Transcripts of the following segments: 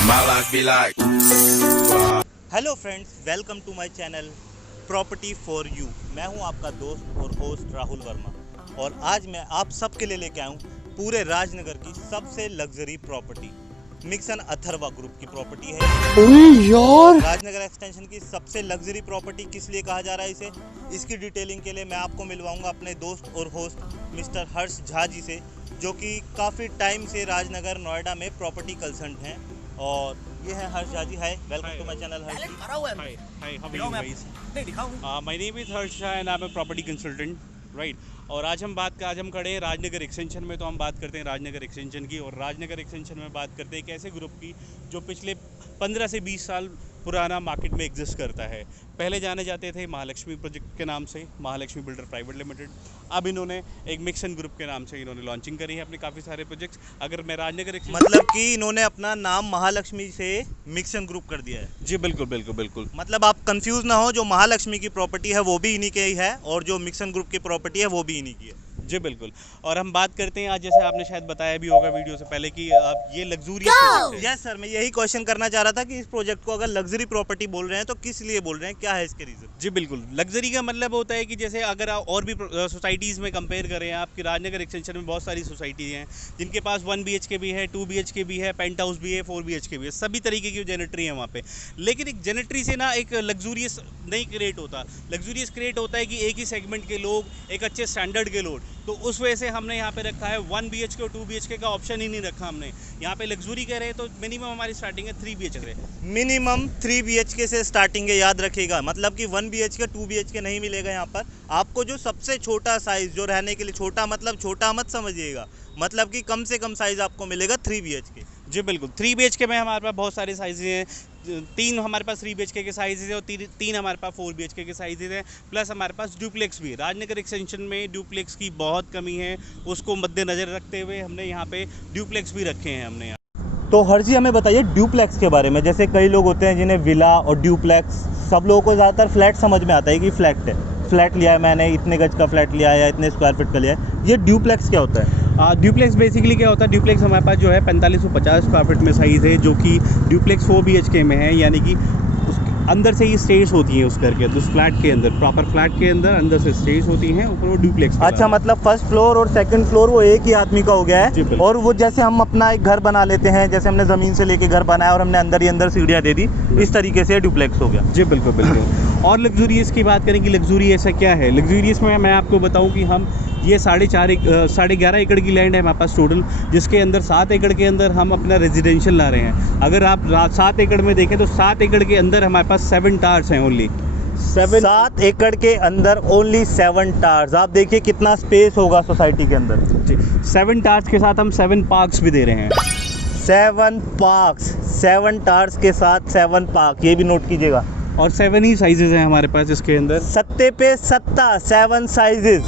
My life be like. Hello friends, welcome to my channel property for you. मैं हूं आपका दोस्त और होस्ट राहुल वर्मा और आज मैं आप सबके लिए लेके आया हूं पूरे राजनगर की सबसे लग्जरी प्रॉपर्टी। मिक्सन अथर्वा ग्रुप की प्रॉपर्टी है यार। राजनगर एक्सटेंशन की सबसे लग्जरी प्रॉपर्टी किस लिए कहा जा रहा है इसे, इसकी डिटेलिंग के लिए मैं आपको मिलवाऊंगा अपने दोस्त और होस्ट मिस्टर हर्ष झा जी से, जो कि काफ़ी टाइम से राजनगर नोएडा में प्रॉपर्टी कंसल्टेंट हैं। और ये है Harsh Jha ji. Hi, welcome to my channel Harsh ji. Hi, how are you guys? My name is Harsh Shah and I'm a property consultant, right? और आज हम खड़े हैं राजनगर एक्सटेंशन में। तो हम बात करते हैं राजनगर एक्सटेंशन की, और राजनगर एक्सटेंशन में बात करते हैं एक ऐसे ग्रुप की जो पिछले 15 से 20 साल पुराना मार्केट में एग्जिस्ट करता है। पहले जाने जाते थे महालक्ष्मी प्रोजेक्ट के नाम से, महालक्ष्मी बिल्डर प्राइवेट लिमिटेड। अब इन्होंने एक मिक्सन ग्रुप के नाम से इन्होंने लॉन्चिंग करी है अपने काफ़ी सारे प्रोजेक्ट्स। अगर मैं राजनगर मतलब कि इन्होंने अपना नाम महालक्ष्मी से मिक्सन ग्रुप कर दिया है। जी बिल्कुल बिल्कुल बिल्कुल। मतलब आप कंफ्यूज ना हो, जो महालक्ष्मी की प्रॉपर्टी है वो भी इन्हीं के ही है और जो मिक्सन ग्रुप की प्रॉपर्टी है वो भी इन्हीं की है। जी बिल्कुल। और हम बात करते हैं आज, जैसे आपने शायद बताया भी होगा वीडियो से पहले कि आप ये लग्जूरियस प्रोजेक्ट है। यस सर, मैं यही क्वेश्चन करना चाह रहा था कि इस प्रोजेक्ट को अगर लग्जरी प्रॉपर्टी बोल रहे हैं तो किस लिए बोल रहे हैं, क्या है इसके रीजन? जी बिल्कुल। लग्जरी का मतलब होता है कि जैसे अगर आप और भी सोसाइटीज़ में कंपेयर करें, आपकी राजनगर एक्सटेंशन में बहुत सारी सोसाइटी हैं जिनके पास 1 BHK भी है, 2 BHK भी है, पेंट हाउस भी है, 4 BHK भी है, सभी तरीके की जेनेटरी है वहाँ पे। लेकिन एक जेनेटरी से ना एक लग्जूरियस नहीं क्रिएट होता। लग्जूरियस क्रिएट होता है कि एक ही सेगमेंट के लोग, एक अच्छे स्टैंडर्ड के लोग। तो उस वजह से हमने यहाँ पे रखा है 1 BHK और 2 BHK का ऑप्शन ही नहीं रखा हमने। यहाँ पे लग्जूरी कह रहे हैं तो मिनिमम हमारी स्टार्टिंग है 3 BHK। मिनिमम 3 BHK से स्टार्टिंग है, याद रखिएगा। मतलब कि 1 BHK 2 BHK नहीं मिलेगा यहाँ पर आपको। जो सबसे छोटा साइज जो रहने के लिए, छोटा मतलब छोटा मत समझिएगा, मतलब कि कम से कम साइज आपको मिलेगा 3 BHK। जी बिल्कुल। 3 BHK में हमारे पास बहुत सारे साइज़ हैं। 3 हमारे पास 3 BHK के साइज़ हैं और 3 हमारे पास 4 BHK के साइज़ हैं। प्लस हमारे पास ड्यूप्लेक्स भी है। राजनगर एक्सटेंशन में ड्यूप्लेक्स की बहुत कमी है, उसको मद्देनज़र रखते हुए हमने यहाँ पे ड्यूप्लेक्स भी रखे हैं हमने यहाँ। तो हर जी हमें बताइए ड्यूप्लेक्स के बारे में। जैसे कई लोग होते हैं जिन्हें विला और ड्यूप्लेक्स, सब लोगों को ज़्यादातर फ्लैट समझ में आता है कि फ्लैट है, फ्लैट लिया है मैंने, इतने गज का फ्लैट लिया है या इतने स्क्वायर फीट का लिया है। ये ड्यूप्लेक्स क्या होता है? ड्यूप्लेक्स बेसिकली क्या होता है, ड्यूप्लेक्स हमारे पास जो है 4550 स्क्वायर फीट में साइज़ है, जो कि ड्यूप्लेक्स 4 BHK में है। यानी कि अंदर से ही स्टेज होती हैं उस घर के, उस फ्लैट के अंदर, प्रॉपर फ्लैट के अंदर से स्टेज होती हैं, ऊपर वो ड्यूप्लेक्स। अच्छा, मतलब फर्स्ट फ्लोर और सेकंड फ्लोर वो एक ही आदमी का हो गया है। और वो जैसे हम अपना एक घर बना लेते हैं, जैसे हमने ज़मीन से लेके घर बनाया और हमने अंदर ही अंदर सीढ़ियाँ दे दी, इस तरीके से ड्यूप्लेक्स हो गया। जी बिल्कुल बिल्कुल। और लग्जूरियस की बात करें कि लग्जूरी ऐसा क्या है, लग्जूरियस में मैं आपको बताऊं कि हम ये 11.5 एकड़ की लैंड है हमारे पास टोटल, जिसके अंदर 7 एकड़ के अंदर हम अपना रेजिडेंशियल ला रहे हैं। अगर आप 7 एकड़ में देखें तो 7 एकड़ के अंदर हमारे पास 7 टावर्स हैं ओनली। 7 एकड़ के अंदर ओनली 7 टावर्स। आप देखिए कितना स्पेस होगा सोसाइटी के अंदर। जी, 7 टावर्स के साथ हम 7 पार्क्स भी दे रहे हैं। 7 पार्क्स, 7 टावर्स के साथ 7 पार्क, ये भी नोट कीजिएगा। और 7 ही साइजेस हैं हमारे पास इसके अंदर। सत्ते पे सत्ता, 7 साइजेस।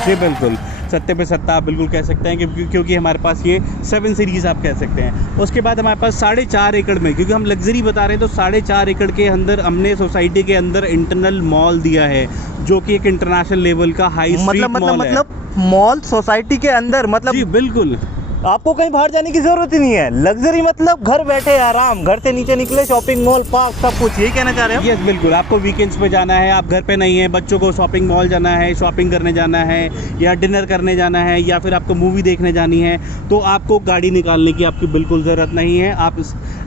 जी बिल्कुल, सत्ते पे सत्ता आप बिल्कुल कह सकते हैं, क्योंकि हमारे पास ये 7 सीरीज़ आप कह सकते हैं। उसके बाद हमारे पास 4.5 एकड़ में, क्योंकि हम लग्जरी बता रहे हैं, तो 4.5 एकड़ के अंदर हमने सोसाइटी के अंदर इंटरनल मॉल दिया है, जो कि एक इंटरनेशनल लेवल का हाई स्ट्रीट मॉल है। मॉल सोसाइटी के अंदर, मतलब जी बिल्कुल। आपको कहीं बाहर जाने की जरूरत ही नहीं है। लग्जरी मतलब घर बैठे आराम, घर से नीचे निकले, शॉपिंग मॉल, पार्क, सब कुछ। यही कहना चाह रहे हो? यस बिल्कुल। आपको वीकेंड्स पे जाना है, आप घर पे नहीं है, बच्चों को शॉपिंग मॉल जाना है, शॉपिंग करने जाना है, या डिनर करने जाना है, या फिर आपको मूवी देखने जानी है, तो आपको गाड़ी निकालने की आपकी बिल्कुल ज़रूरत नहीं है।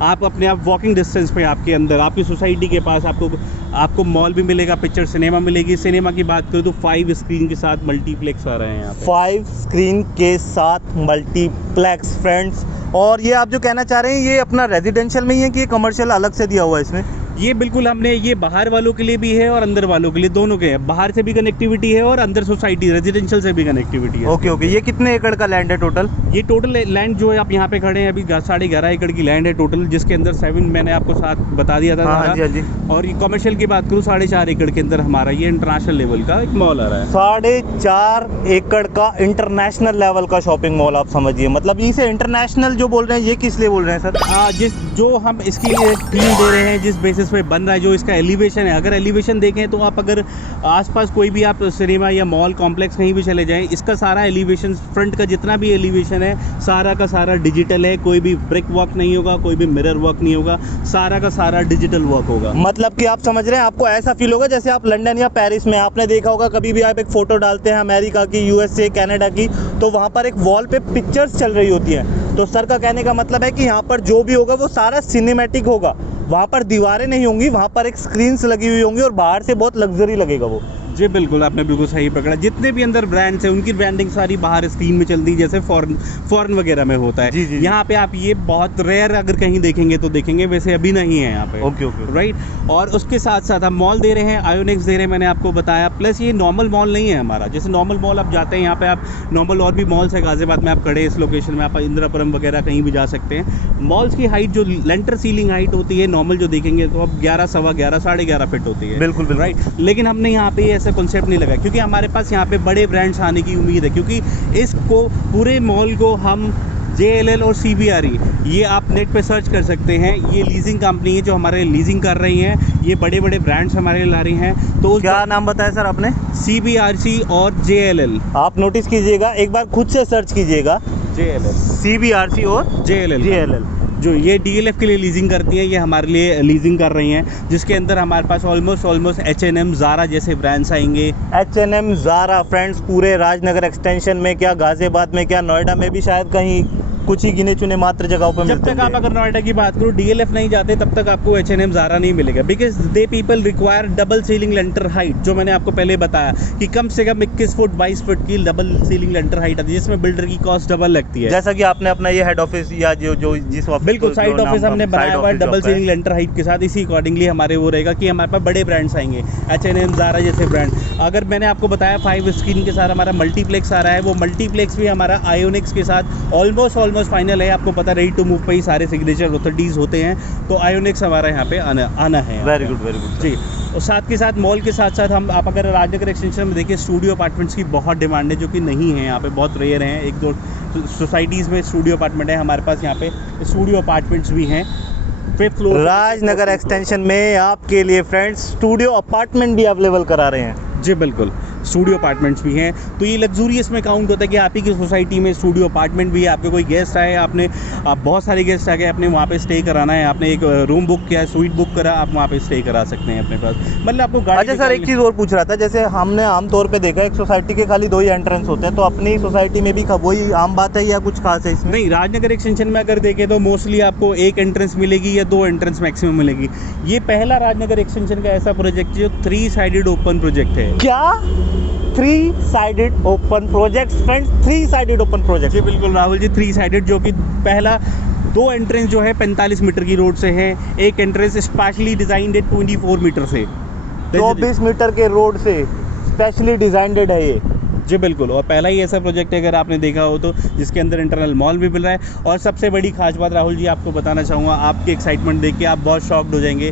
आप अपने आप वॉकिंग डिस्टेंस पे आपके अंदर, आपकी सोसाइटी के पास आपको मॉल भी मिलेगा, पिक्चर सिनेमा मिलेगी। सिनेमा की बात करूँ तो 5 स्क्रीन के साथ मल्टीप्लेक्स आ रहे हैं यहाँ पे। 5 स्क्रीन के साथ मल्टीप्लेक्स फ्रेंड्स। और ये आप जो कहना चाह रहे हैं, ये अपना रेजिडेंशियल में ही है कि ये कमर्शियल अलग से दिया हुआ है इसमें? ये बिल्कुल हमने, ये बाहर वालों के लिए भी है और अंदर वालों के लिए, दोनों के है। बाहर से भी कनेक्टिविटी है और अंदर सोसाइटी रेजिडेंशियल से भी कनेक्टिविटी है। Okay okay. ये कितने एकड़ का लैंड है टोटल? ये टोटल लैंड जो है आप यहाँ पे खड़े हैं अभी 11.5 एकड़ की लैंड है टोटल, जिसके अंदर 7 मैंने आपको साथ बता दिया था। हाँ जी, हाँ जी। और ये कमर्शियल की बात करूँ 4.5 एकड़ के अंदर हमारा ये इंटरनेशनल लेवल का एक मॉल आ रहा है। 4.5 एकड़ का इंटरनेशनल लेवल का शॉपिंग मॉल, आप समझिए। मतलब इसे इंटरनेशनल जो बोल रहे हैं, ये किस लिए बोल रहे हैं सर? जो हम इसकी थीम दे रहे हैं, जिस बेसिस इसमें बन रहा है, जो इसका एलिवेशन है, अगर एलिवेशन देखें तो आप अगर आसपास कोई भी आप सिनेमा या मॉल कॉम्प्लेक्स कहीं भी चले जाएं, इसका सारा एलिवेशन, फ्रंट का जितना भी एलिवेशन है सारा का सारा डिजिटल है। कोई भी ब्रिक वर्क नहीं होगा, कोई भी मिरर वर्क नहीं होगा, सारा का सारा डिजिटल वर्क होगा। मतलब कि आप समझ रहे हैं, आपको ऐसा फील होगा जैसे आप लंदन या पेरिस में, आपने देखा होगा कभी भी आप एक फ़ोटो डालते हैं अमेरिका की, यूएसए, कनाडा की, तो वहाँ पर एक वॉल पे पिक्चर्स चल रही होती हैं। तो सर का कहने का मतलब है कि यहाँ पर जो भी होगा वो सारा सिनेमैटिक होगा, वहाँ पर दीवारें नहीं होंगी, वहाँ पर एक स्क्रीन्स लगी हुई होंगी और बाहर से बहुत लग्जरी लगेगा वो। जी बिल्कुल, आपने बिल्कुल सही पकड़ा। जितने भी अंदर ब्रांड्स हैं उनकी ब्रांडिंग सारी बाहर स्क्रीन में चलती है, जैसे फॉरेन वगैरह में होता है। जी, जी, यहाँ पे आप ये बहुत रेयर अगर कहीं देखेंगे तो देखेंगे, वैसे अभी नहीं है यहाँ पे। Okay okay right. और उसके साथ साथ हम मॉल दे रहे हैं, आयोनिक्स दे रहे हैं, मैंने आपको बताया। प्लस ये नॉर्मल मॉल नहीं है हमारा, जैसे नॉर्मल मॉल आप जाते हैं, यहाँ पे आप नॉर्मल और भी मॉल्स है गाजियाबाद में, आप खड़े इस लोकेशन में, आप इंदिरापुरम वगैरह कहीं भी जा सकते हैं। मॉल्स की हाइट जो लेंटर सीलिंग हाइट होती है नॉर्मल जो देखेंगे तो अब 11, सवा 11, 11.5 फीट होती है। बिल्कुल बिल्कुल। राइट। लेकिन हमने यहाँ पे ऐसा कॉन्सेप्ट नहीं लगाया, क्योंकि हमारे पास यहाँ पे बड़े ब्रांड्स आने की उम्मीद है, क्योंकि इसको पूरे मॉल को हम JLL और CBRE, ये आप नेट पे सर्च कर सकते हैं, ये लीजिंग कंपनी है जो हमारे लीजिंग कर रही हैं, ये बड़े बड़े ब्रांड्स हमारे ला रही हैं। तो क्या नाम बताया सर आपने? CBRE और JLL। आप नोटिस कीजिएगा, एक बार खुद से सर्च कीजिएगा, JLL, CBRE और JLL। जो ये DLF के लिए लीजिंग करती हैं, ये हमारे लिए लीजिंग कर रही हैं, जिसके अंदर हमारे पास ऑलमोस्ट H&M, ज़ारा जैसे ब्रांड्स आएंगे। H&M, ज़ारा फ्रेंड्स पूरे राजनगर एक्सटेंशन में, क्या गाजियाबाद में, क्या नोएडा में भी शायद कहीं कुछ ही गिने चुने मात्र जगहों पर जब तक आप अगर नोएडा की बात करो, DLF नहीं जाते तब तक आपको H&M, ज़ारा नहीं मिलेगा, because they people require double ceiling lintel height, जो मैंने आपको पहले बताया कि कम से कम 21 फुट 22 फुट की डबल सीलिंग लेंटर हाइट आती है, जिसमें बिल्डर की कॉस्ट डबल लगती है। जैसा कि आपने अपना ये हेड ऑफिस या जो जिस ऑफिस, बिल्कुल साइड ऑफिस हमने बनाया हुआ है डबल सीलिंग लेंटर हाइट के साथ, इसी अकॉर्डिंगली हमारे वो रहेगा कि हमारे पास बड़े ब्रांड्स आएंगे, H&M, ज़ारा जैसे ब्रांड। अगर मैंने आपको बताया 5 स्क्रीन के साथ हमारा मल्टीप्लेक्स आ रहा है, वो मल्टीप्लेक्स भी हमारा आयोनिक्स के साथ ऑलमोस्ट फाइनल है। आपको पता रेडी टू मूव पे ही सारे सिग्नेचर अथॉरिटीज़ होते हैं, तो आयोनिक्स हमारा यहाँ पे आना है। वेरी गुड जी। और साथ के साथ मॉल के साथ साथ हम आप अगर राजनगर एक्सटेंशन में देखिए, स्टूडियो अपार्टमेंट्स की बहुत डिमांड है, जो कि नहीं है यहाँ पे, बहुत रेयर हैं। 1-2 सोसाइटीज़ में स्टूडियो अपार्टमेंट है, हमारे पास यहाँ पे स्टूडियो अपार्टमेंट्स भी हैं। 5th फ्लोर राजनगर एक्सटेंशन में आपके लिए फ्रेंड्स स्टूडियो अपार्टमेंट भी अवेलेबल करा रहे हैं। जी बिल्कुल, स्टूडियो अपार्टमेंट्स भी हैं। तो ये लग्जूरियस में काउंट होता है कि आप ही की सोसाइटी में स्टूडियो अपार्टमेंट भी है। आपके कोई गेस्ट आए, आप बहुत सारे गेस्ट आ गए, आपने वहाँ पे स्टे कराना है, आपने एक रूम बुक किया, स्वीट बुक करा, आप वहाँ पे स्टे करा सकते हैं अपने पास। मतलब आपको गाड़ी। अच्छा सर, एक चीज़ और पूछ रहा था, जैसे हमने आमतौर पे देखा एक सोसाइटी के खाली 2 ही एंट्रेंस होते हैं, तो अपनी सोसाइटी में भी वही आम बात है या कुछ खास है इसमें? नहीं, राजनगर एक्सटेंशन में अगर देखें तो मोस्टली आपको 1 एंट्रेंस मिलेगी या 2 एंट्रेंस मैक्सिमम मिलेगी। ये पहला राजनगर एक्सटेंशन का ऐसा प्रोजेक्ट जो 3 साइडेड ओपन प्रोजेक्ट है। क्या 3 sided open project friends? 3 sided open project? जी बिल्कुल राहुल जी, 3 साइडेड, जो कि पहला 2 एंट्रेंस जो है 45 मीटर की रोड से है, एक एंट्रेंस स्पेशली डिजाइंड है 24 मीटर से, 24 मीटर के रोड से स्पेशली डिजाइंड है ये। जी बिल्कुल। और पहला ही ऐसा प्रोजेक्ट है अगर आपने देखा हो तो, जिसके अंदर इंटरनल मॉल भी मिल रहा है। और सबसे बड़ी खास बात राहुल जी आपको बताना चाहूँगा, आपकी एक्साइटमेंट देख के आप बहुत शॉक्ड हो जाएंगे,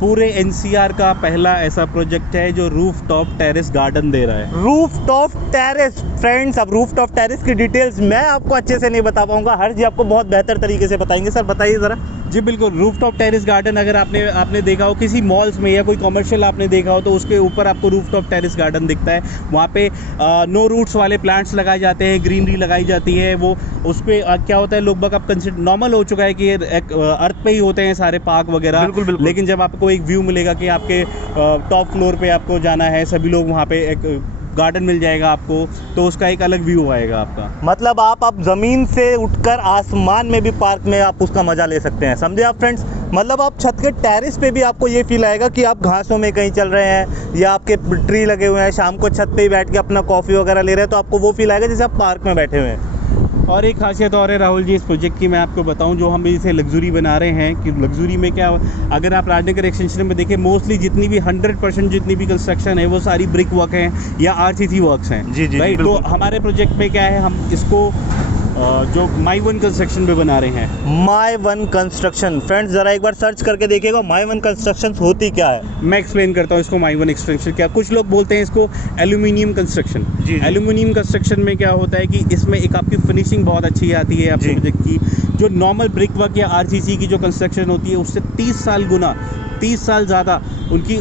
पूरे NCR का पहला ऐसा प्रोजेक्ट है जो रूफ टॉप टेरेस गार्डन दे रहा है। रूफ टॉप टेरेस फ्रेंड्स, अब रूफ टॉप टेरेस की डिटेल्स मैं आपको अच्छे से नहीं बता पाऊंगा, हर जी आपको बहुत बेहतर तरीके से बताएंगे। सर बताइए ज़रा। जी बिल्कुल, रूफ टॉप टेरेस गार्डन अगर आपने देखा हो किसी मॉल्स में या कोई कमर्शियल आपने देखा हो, तो उसके ऊपर आपको रूफ टॉप टेरेस गार्डन दिखता है। वहाँ पे नो रूट्स वाले प्लांट्स लगाए जाते हैं, ग्रीनरी लगाई जाती है। वो उस पर क्या होता है, लोग बाग अब कंसिडर नॉर्मल हो चुका है कि ये अर्थ पे ही होते हैं सारे पार्क वगैरह, लेकिन जब आपको एक व्यू मिलेगा कि आपके टॉप फ्लोर पे आपको जाना है, सभी लोग वहाँ पे एक गार्डन मिल जाएगा आपको, तो उसका एक अलग व्यू आएगा आपका। मतलब आप ज़मीन से उठकर आसमान में भी पार्क में आप उसका मज़ा ले सकते हैं, समझे आप फ्रेंड्स? मतलब आप छत के टेरेस पे भी आपको ये फील आएगा कि आप घासों में कहीं चल रहे हैं या आपके ट्री लगे हुए हैं, शाम को छत पे ही बैठ के अपना कॉफ़ी वगैरह ले रहे हैं, तो आपको वो फील आएगा जैसे आप पार्क में बैठे हुए हैं। और एक खासियत और है राहुल जी इस प्रोजेक्ट की, मैं आपको बताऊं, जो हम इसे लग्जरी बना रहे हैं कि लग्जरी में क्या, अगर आप राजनगर एक्सटेंशन में देखें, मोस्टली जितनी भी 100% जितनी भी कंस्ट्रक्शन है वो सारी ब्रिक वर्क हैं या RCC वर्क्स हैं। जी राइट। तो हमारे प्रोजेक्ट में क्या है, हम इसको जो माई वन कंस्ट्रक्शन पे बना रहे हैं। माई वन कंस्ट्रक्शन फ्रेंड्स, ज़रा एक बार सर्च करके देखिएगा माई वन कंस्ट्रक्शन होती क्या है। मैं एक्सप्लेन करता हूँ इसको, माई वन एक्सटेंशन क्या। कुछ लोग बोलते हैं इसको एल्यूमिनियम कंस्ट्रक्शन। एल्यूमिनियम कंस्ट्रक्शन में क्या होता है कि इसमें एक आपकी फिनिशिंग बहुत अच्छी आती है आपके प्रोजेक्ट की, जो नॉर्मल ब्रिक वर्क या RCC की जो कंस्ट्रक्शन होती है उससे 30 साल गुना 30 साल ज़्यादा उनकी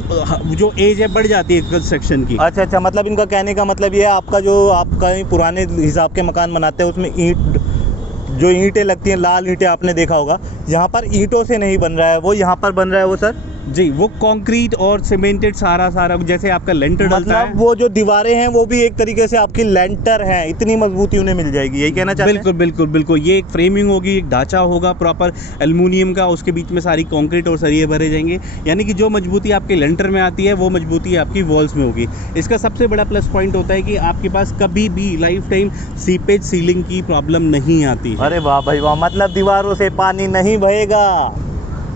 जो एज है बढ़ जाती है कंस्ट्रक्शन की। अच्छा अच्छा, मतलब इनका कहने का मतलब ये है, आपका जो आपका पुराने हिसाब के मकान बनाते हैं उसमें ईंट, जो ईंटें लगती हैं लाल ईंटें आपने देखा होगा, यहाँ पर ईंटों से नहीं बन रहा है वो, यहाँ पर बन रहा है वो सर जी, वो कंक्रीट और सीमेंटेड सारा जैसे आपका लेंटर डलता है, मतलब वो जो दीवारें हैं वो भी एक तरीके से आपकी लेंटर हैं, इतनी मजबूती उन्हें मिल जाएगी, यही कहना चाहते हैं? बिल्कुल बिल्कुल बिल्कुल। ये एक फ्रेमिंग होगी, एक ढांचा होगा प्रॉपर एल्युमिनियम का, उसके बीच में सारी कंक्रीट और सरिये भरे जाएंगे, यानी कि जो मजबूती आपके लेंटर में आती है वो मजबूती आपकी वॉल्स में होगी। इसका सबसे बड़ा प्लस पॉइंट होता है कि आपके पास कभी भी लाइफ टाइम सीपेज सीलिंग की प्रॉब्लम नहीं आती है। अरे वाह भाई वाह, मतलब दीवारों से पानी नहीं बहेगा,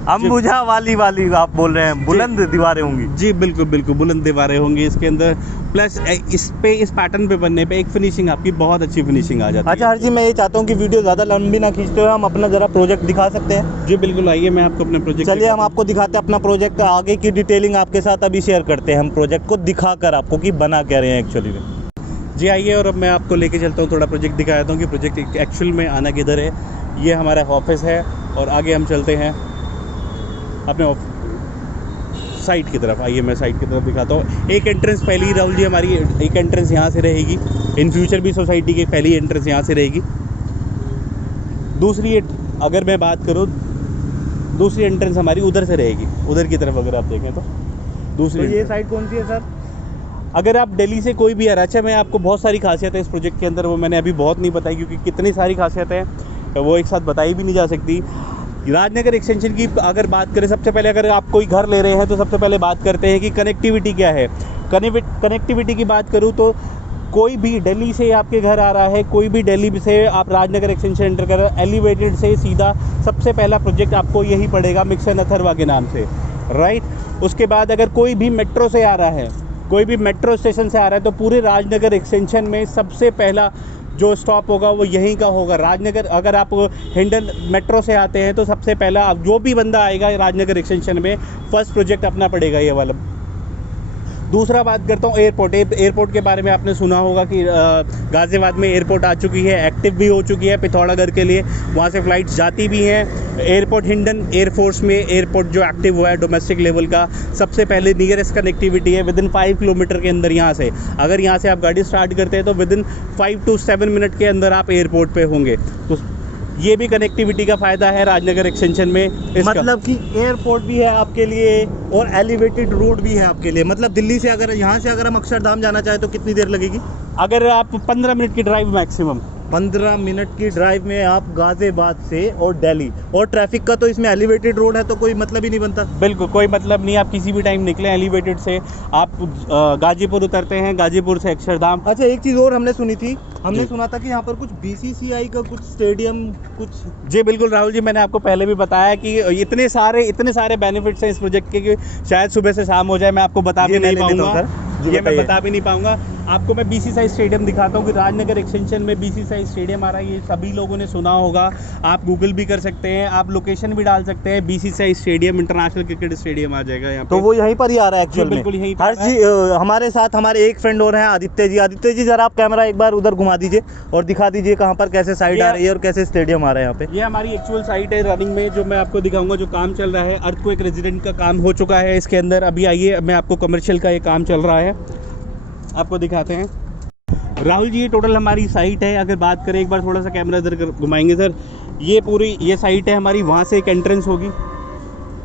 अंबुजा वाली आप बोल रहे हैं, बुलंद दीवारें होंगी। जी बिल्कुल बिल्कुल, बुलंद दीवारें होंगी इसके अंदर, प्लस इस पैटर्न पे बनने पे एक फिनिशिंग आपकी बहुत अच्छी फिनिशिंग आ जाती है। अच्छा हर जी, मैं ये चाहता हूँ कि वीडियो ज़्यादा लंबी ना खींचते हुए हम अपना ज़रा प्रोजेक्ट दिखा सकते हैं? जी बिल्कुल, आइए मैं आपको अपना प्रोजेक्ट, चलिए हम आपको दिखाते हैं अपना प्रोजेक्ट, आगे की डिटेलिंग आपके साथ अभी शेयर करते हैं हम प्रोजेक्ट को दिखाकर आपको कि बना क्या रहे हैं एक्चुअली में। जी आइए, और अब मैं आपको लेके चलता हूँ, थोड़ा प्रोजेक्ट दिखाता हूँ कि प्रोजेक्ट एक्चुअल में आना किधर है। ये हमारा ऑफिस है और आगे हम चलते हैं अपने साइट की तरफ। आइए मैं साइट की तरफ दिखाता हूँ। एक एंट्रेंस पहली राहुल जी हमारी, एक एंट्रेंस यहाँ से रहेगी, इन फ्यूचर भी सोसाइटी की पहली एंट्रेंस यहाँ से रहेगी। दूसरी अगर मैं बात करूँ, दूसरी एंट्रेंस हमारी उधर से रहेगी, उधर की तरफ अगर आप देखें तो दूसरी। तो ये साइट कौन सी है सर? अगर आप दिल्ली से कोई भी आ रहा है, अच्छा मैं आपको बहुत सारी खासियत है इस प्रोजेक्ट के अंदर, वो मैंने अभी बहुत नहीं बताई क्योंकि कितनी सारी खासियत है वो एक साथ बताई भी नहीं जा सकती। राजनगर एक्सटेंशन की अगर बात करें, सबसे पहले अगर आप कोई घर ले रहे हैं तो सबसे पहले बात करते हैं कि कनेक्टिविटी क्या है। कनेक्टिविटी की बात करूं तो कोई भी दिल्ली से आपके घर आ रहा है, कोई भी दिल्ली से आप राजनगर एक्सटेंशन एंटर कर रहे हैं, एलिवेटेड से सीधा सबसे पहला प्रोजेक्ट आपको यही पड़ेगा, मिक्सन अथर्वा के नाम से, राइट। उसके बाद अगर कोई भी मेट्रो से आ रहा है, कोई भी मेट्रो स्टेशन से आ रहा है, तो पूरे राजनगर एक्सटेंशन में सबसे पहला जो स्टॉप होगा वो यहीं का होगा, राजनगर। अगर आप हिंडन मेट्रो से आते हैं तो सबसे पहला जो भी बंदा आएगा राजनगर एक्सटेंशन में, फर्स्ट प्रोजेक्ट अपना पड़ेगा ये वाला। दूसरा बात करता हूँ एयरपोर्ट। एयरपोर्ट के बारे में आपने सुना होगा कि गाज़ियाबाद में एयरपोर्ट आ चुकी है, एक्टिव भी हो चुकी है पिथौरागढ़ के लिए, वहाँ से फ़्लाइट्स जाती भी हैं। एयरपोर्ट हिंडन एयरफोर्स में एयरपोर्ट जो एक्टिव हुआ है डोमेस्टिक लेवल का, सबसे पहले नियरेस्ट कनेक्टिविटी है विदिन 5 किलोमीटर के अंदर यहाँ से। अगर यहाँ से आप गाड़ी स्टार्ट करते हैं तो विदिन 5 to 7 मिनट के अंदर आप एयरपोर्ट पे होंगे। तो ये भी कनेक्टिविटी का फ़ायदा है राजनगर एक्सटेंशन में। मतलब कि एयरपोर्ट भी है आपके लिए और एलिवेटेड रोड भी है आपके लिए। मतलब दिल्ली से अगर यहाँ से अगर हम अक्षरधाम जाना चाहें तो कितनी देर लगेगी? अगर आप 15 मिनट की ड्राइव मैक्सिमम, 15 मिनट की ड्राइव में आप गाज़ियाबाद से और दिल्ली। और ट्रैफिक का तो इसमें एलिवेटेड रोड है तो कोई मतलब ही नहीं बनता। बिल्कुल कोई मतलब नहीं, आप किसी भी टाइम निकलें एलिवेटेड से, आप गाजीपुर उतरते हैं, गाजीपुर से अक्षरधाम। अच्छा एक चीज़ और हमने सुनी थी, हमने सुना था कि यहाँ पर कुछ BCCI का कुछ स्टेडियम कुछ। जी बिल्कुल राहुल जी, मैंने आपको पहले भी बताया कि इतने सारे बेनिफिट्स हैं इस प्रोजेक्ट के कि शायद सुबह से शाम हो जाए, मैं आपको बता भी नहीं पाऊंगा, ये मैं बता भी नहीं पाऊंगा। आपको मैं BCCI स्टेडियम दिखाता हूँ कि राजनगर एक्सटेंशन में BCCI स्टेडियम आ रहा है, ये सभी लोगों ने सुना होगा। आप गूगल भी कर सकते हैं, आप लोकेशन भी डाल सकते हैं, BCCI stadium international cricket stadium आ जाएगा यहाँ पे। तो वो यहीं पर ही आ रहा है एक्चुअली, बिल्कुल यहीं हर जी। हमारे साथ हमारे एक फ्रेंड और हैं आदित्य जी। आदित्य जी जरा आप कैमरा एक बार उधर घुमा दीजिए और दिखा दीजिए कहाँ पर कैसे साइड आ रही है और कैसे स्टेडियम आ रहा है यहाँ पे। ये हमारी एक्चुअल साइट है रनिंग में, जो मैं आपको दिखाऊंगा जो काम चल रहा है। अर्थक्वेक रेजिडेंट का काम हो चुका है इसके अंदर। अभी आइए मैं आपको कमर्शियल का ये काम चल रहा है आपको दिखाते हैं। राहुल जी ये टोटल हमारी साइट है, अगर बात करें एक बार थोड़ा सा कैमरा इधर घुमाएंगे सर, ये पूरी ये साइट है हमारी। वहाँ से एक एंट्रेंस होगी,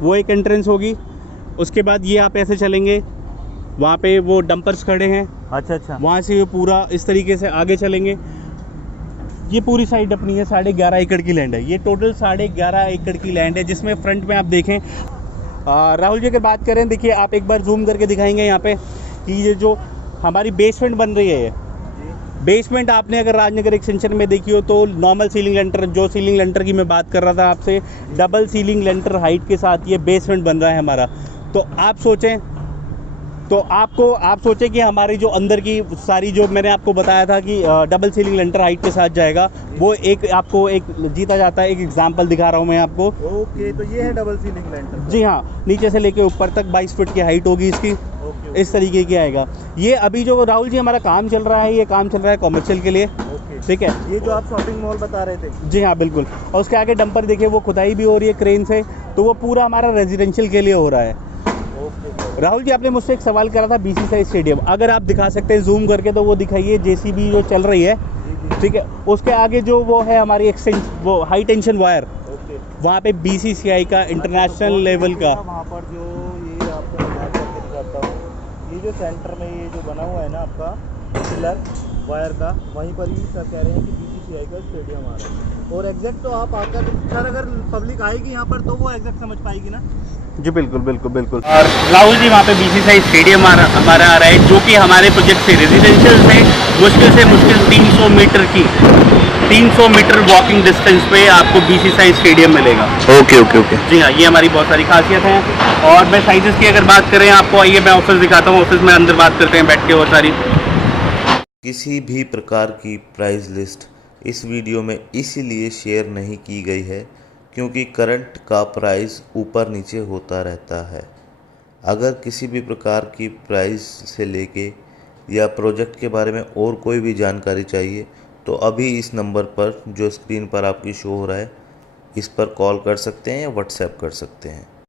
वो एक एंट्रेंस होगी, उसके बाद ये आप ऐसे चलेंगे, वहाँ पे वो डंपर्स खड़े हैं। अच्छा। वहाँ से ये पूरा इस तरीके से आगे चलेंगे। ये पूरी साइड अपनी है, 11.5 एकड़ की लैंड है। ये टोटल 11.5 एकड़ की लैंड है, जिसमें फ्रंट में आप देखें राहुल जी अगर बात करें, देखिए आप एक बार जूम करके दिखाएंगे यहाँ पे कि ये जो हमारी बेसमेंट बन रही है, बेसमेंट आपने अगर राजनगर एक्सटेंशन में देखी हो तो नॉर्मल सीलिंग लेंटर, जो सीलिंग लेंटर की मैं बात कर रहा था आपसे, डबल सीलिंग लेंटर हाइट के साथ ये बेसमेंट बन रहा है हमारा। तो आप सोचें कि हमारी जो अंदर की सारी, जो मैंने आपको बताया था कि डबल सीलिंग लेंटर हाइट के साथ जाएगा, वो एक आपको एक जीता जाता है। एक एग्जांपल दिखा रहा हूँ मैं आपको। ओके, तो ये है डबल सीलिंग लेंटर। जी हाँ, नीचे से लेके ऊपर तक 22 फीट की हाइट होगी इसकी। इस तरीके की आएगा। ये अभी जो राहुल जी हमारा काम चल रहा है, ये काम चल रहा है कॉमर्शियल के लिए, ठीक है। ये जो आप शॉपिंग मॉल बता रहे थे। जी हाँ बिल्कुल। और उसके आगे डंपर देखिए, वो खुदाई भी हो रही है क्रेन से, तो वो पूरा हमारा रेजिडेंशियल के लिए हो रहा है। ओके। राहुल जी, आपने मुझसे एक सवाल करा था बीसीसीआई स्टेडियम, अगर आप दिखा सकते हैं जूम करके तो वो दिखाइए, जेसीबी जो चल रही है, ठीक है, उसके आगे जो वो है हमारी वो हाई टेंशन वायर, ओके। वहाँ पे बीसीसीआई का इंटरनेशनल लेवल का। वहाँ पर जो ये आपको मैं करके दिखाता हूँ, ये जो सेंटर में ये जो बना हुआ है ना आपका पिलर वायर का, वहीं पर ही सर कह रहे हैं कि बीसीसीआई का स्टेडियम आ रहा है। और एग्जैक्ट तो आप आकर सर अगर पब्लिक आएगी यहाँ पर तो वो एग्जैक्ट समझ पाएगी ना। जी बिल्कुल बिल्कुल बिल्कुल। और राहुल जी, वहाँ पे बीसीसीआई स्टेडियम हमारा आ रहा है, जो कि हमारे प्रोजेक्ट से रेजिडेंशियल से मुश्किल 300 मीटर वॉकिंग डिस्टेंस पे आपको बीसीसीआई स्टेडियम मिलेगा। Okay okay okay. जी हाँ, ये हमारी बहुत सारी खासियत है। और मैं साइजेस की अगर बात करें आपको, आइए मैं ऑफिस दिखाता हूँ, ऑफिस में अंदर बात करते हैं बैठ के बहुत सारी। किसी भी प्रकार की प्राइस लिस्ट इस वीडियो में इसीलिए शेयर नहीं की गई है क्योंकि करंट का प्राइस ऊपर नीचे होता रहता है। अगर किसी भी प्रकार की प्राइस से लेके या प्रोजेक्ट के बारे में और कोई भी जानकारी चाहिए तो अभी इस नंबर पर जो स्क्रीन पर आपकी शो हो रहा है इस पर कॉल कर सकते हैं या व्हाट्सएप कर सकते हैं।